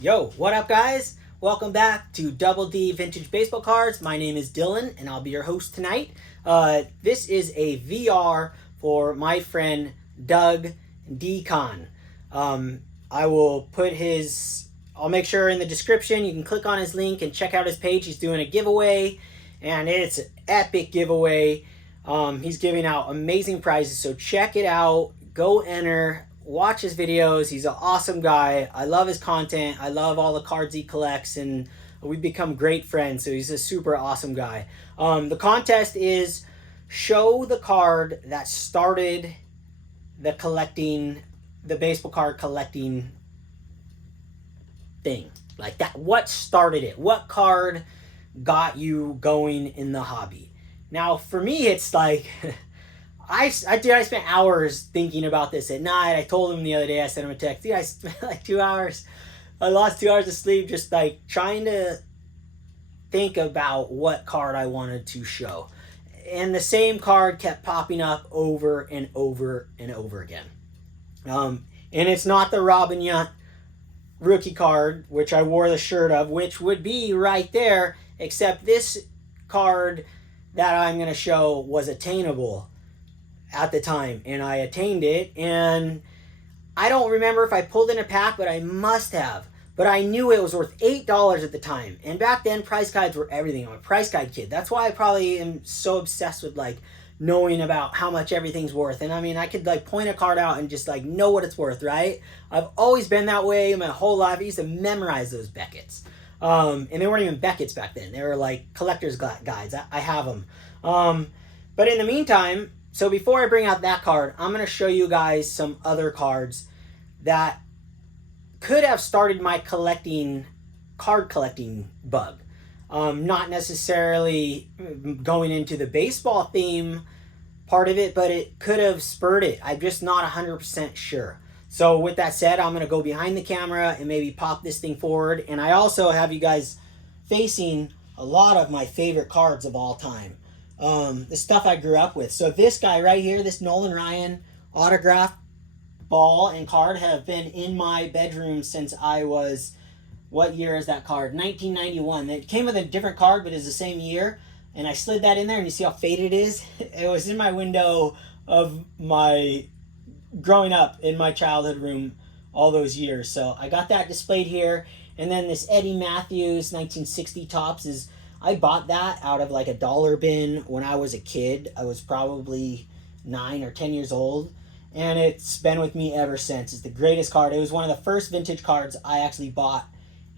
Yo, what up, guys? Welcome back to Double D Vintage Baseball Cards. My name is Dylan, and I'll be your host tonight. This is a VR for my friend Doug Decon. I will put his. I'll make sure in the description you can click on his link and check out his page. He's doing a giveaway, and it's an epic giveaway. He's giving out amazing prizes, so check it out. Go enter. Watch his videos. He's an awesome guy. I love his content. I love all the cards he collects, and we've become great friends. So he's a super awesome guy. The contest is show the card that started the baseball card collecting thing. Like that. What started it? What card got you going in the hobby? Now, for me, it's like... I spent hours thinking about this at night. I told him the other day, I sent him a text. Dude, I spent like 2 hours. I lost 2 hours of sleep just like trying to think about what card I wanted to show. And the same card kept popping up over and over and over again. And it's not the Robin Yount rookie card, which I wore the shirt of, which would be right there, except this card that I'm going to show was attainable at the time, and I attained it, and I don't remember if I pulled in a pack, but I must have. But I knew it was worth $8 at the time, and back then price guides were everything. I'm a price guide kid. That's why I probably am so obsessed with like knowing about how much everything's worth. And I mean, I could like point a card out and just like know what it's worth, right? I've always been that way my whole life. I used to memorize those Beckett's, and they weren't even Beckett's back then. They were like collector's guides. I have them, but in the meantime. So before I bring out that card, I'm going to show you guys some other cards that could have started my card collecting bug. Not necessarily going into the baseball theme part of it, but it could have spurred it. I'm just not 100% sure. So with that said, I'm going to go behind the camera and maybe pop this thing forward. And I also have you guys facing a lot of my favorite cards of all time. The stuff I grew up with. So this guy right here, this Nolan Ryan autographed ball and card have been in my bedroom since I was, what year is that card? 1991. It came with a different card, but it's the same year. And I slid that in there, and you see how faded it is? It was in my window of my growing up in my childhood room all those years. So I got that displayed here. And then this Eddie Matthews 1960 Topps is... I bought that out of like a dollar bin when I was a kid. I was probably 9 or 10 years old. And it's been with me ever since. It's the greatest card. It was one of the first vintage cards I actually bought.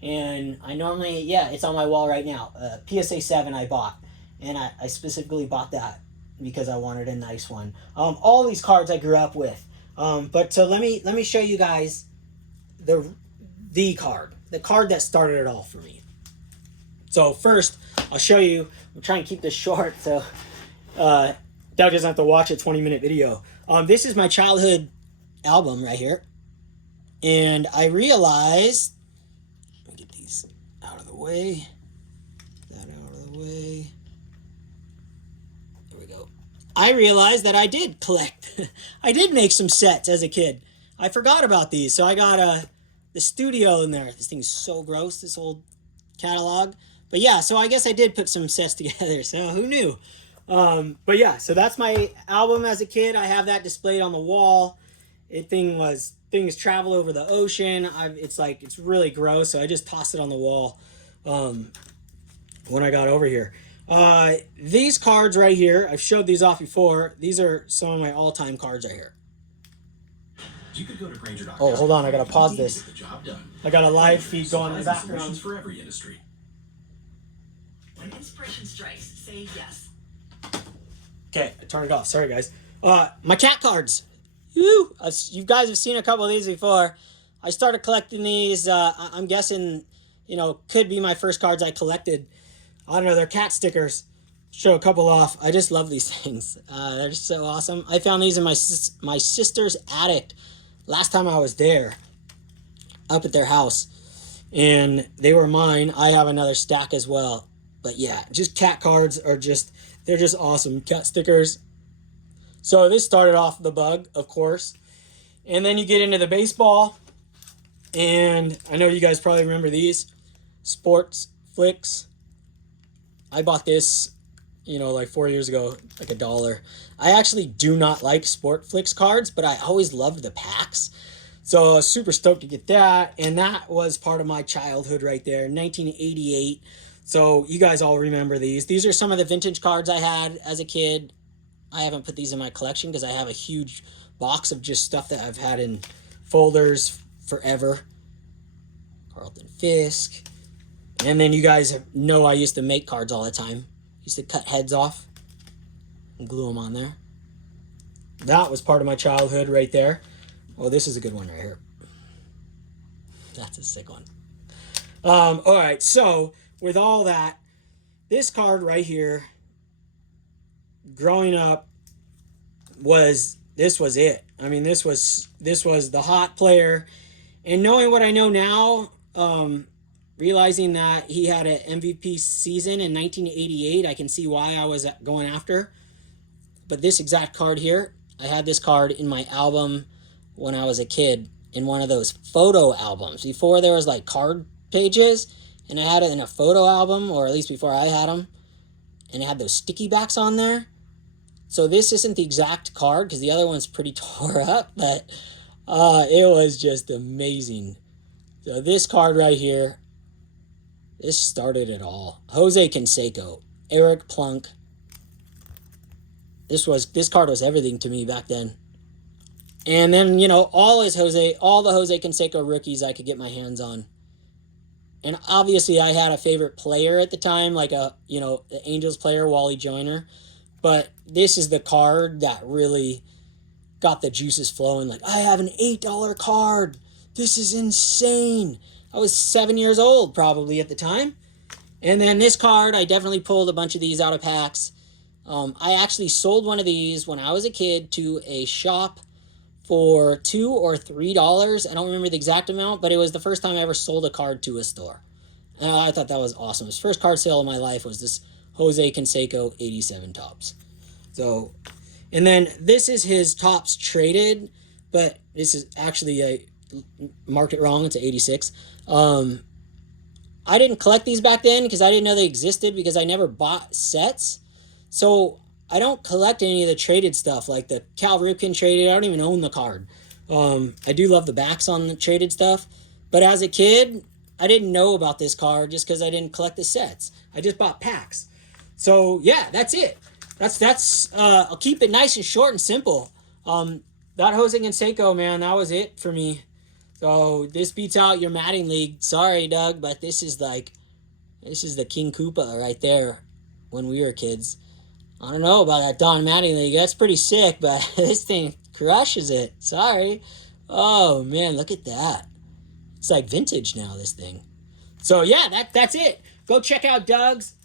And I normally, it's on my wall right now. PSA 7 I bought. And I specifically bought that because I wanted a nice one. All these cards I grew up with. But so let me show you guys the card. The card that started it all for me. So first, I'll show you. I'm trying to keep this short so Doug doesn't have to watch a 20-minute video. This is my childhood album right here. And I realized... Let me get these out of the way. That out of the way. There we go. I realized that I did collect. I did make some sets as a kid. I forgot about these. So I got the studio in there. This thing's so gross, this old catalog. But yeah, so I guess I did put some sets together, so who knew? But yeah, so that's my album as a kid. I have that displayed on the wall. Things travel over the ocean. It's really gross, so I just tossed it on the wall when I got over here. These cards right here, I've showed these off before. These are some of my all-time cards right here. You could go to Granger.com. Oh, hold on, I gotta pause this. Get the job done. I got a live feed going in the background. Solutions for every industry. When inspiration strikes, say yes. Okay, I turned it off. Sorry, guys. My cat cards. Woo! You guys have seen a couple of these before. I started collecting these. I'm guessing, could be my first cards I collected. I don't know. They're cat stickers. Show a couple off. I just love these things. They're so awesome. I found these in my sister's attic last time I was there, up at their house, and they were mine. I have another stack as well. But yeah, just cat cards they're just awesome. Cat stickers. So this started off the bug, of course. And then you get into the baseball, And I know you guys probably remember these. Sports Flicks. I bought this, like 4 years ago, like $1. I actually do not like Sport Flicks cards, but I always loved the packs. So I was super stoked to get that. And that was part of my childhood right there, 1988. So you guys all remember these. These are some of the vintage cards I had as a kid. I haven't put these in my collection because I have a huge box of just stuff that I've had in folders forever. Carlton Fisk. And then you guys know I used to make cards all the time. Used to cut heads off and glue them on there. That was part of my childhood right there. Oh, this is a good one right here. That's a sick one. All right, so with all that, this card right here, growing up, this was it. I mean, this was the hot player. And knowing what I know now, realizing that he had an MVP season in 1988, I can see why I was going after. But this exact card here, I had this card in my album when I was a kid, in one of those photo albums. Before there was like card pages, and I had it in a photo album, or at least before I had them, and it had those sticky backs on there. So this isn't the exact card because the other one's pretty tore up, but it was just amazing. So this card right here, this started it all. Jose Canseco, Eric Plunk. This card was everything to me back then. And then, all the Jose Canseco rookies I could get my hands on. And obviously I had a favorite player at the time, like the Angels player, Wally Joyner. But this is the card that really got the juices flowing. Like, I have an $8 card. This is insane. I was 7 years old probably at the time. And then this card, I definitely pulled a bunch of these out of packs. I actually sold one of these when I was a kid to a shop for $2 or $3. I don't remember the exact amount, but it was the first time I ever sold a card to a store. And I thought that was awesome. His first card sale of my life was this Jose Canseco 87 Topps. So, and then this is his Topps traded, but this is actually I marked it wrong. It's an 86. I didn't collect these back then because I didn't know they existed because I never bought sets. So I don't collect any of the traded stuff, like the Cal Ripken traded. I don't even own the card. I do love the backs on the traded stuff. But as a kid, I didn't know about this card just because I didn't collect the sets. I just bought packs. So yeah, that's it. That's I'll keep it nice and short and simple. That Jose Canseco, man, that was it for me. So this beats out your Matting League. Sorry, Doug, but this is the King Koopa right there when we were kids. I don't know about that Don Matting League. That's pretty sick, but this thing crushes it. Sorry. Oh, man, look at that. It's like vintage now, this thing. So, yeah, that's it. Go check out Doug's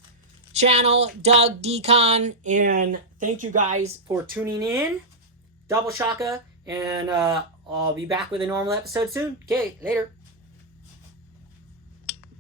channel, Doug Decon, and thank you guys for tuning in. Double Shaka, and I'll be back with a normal episode soon. Okay, later.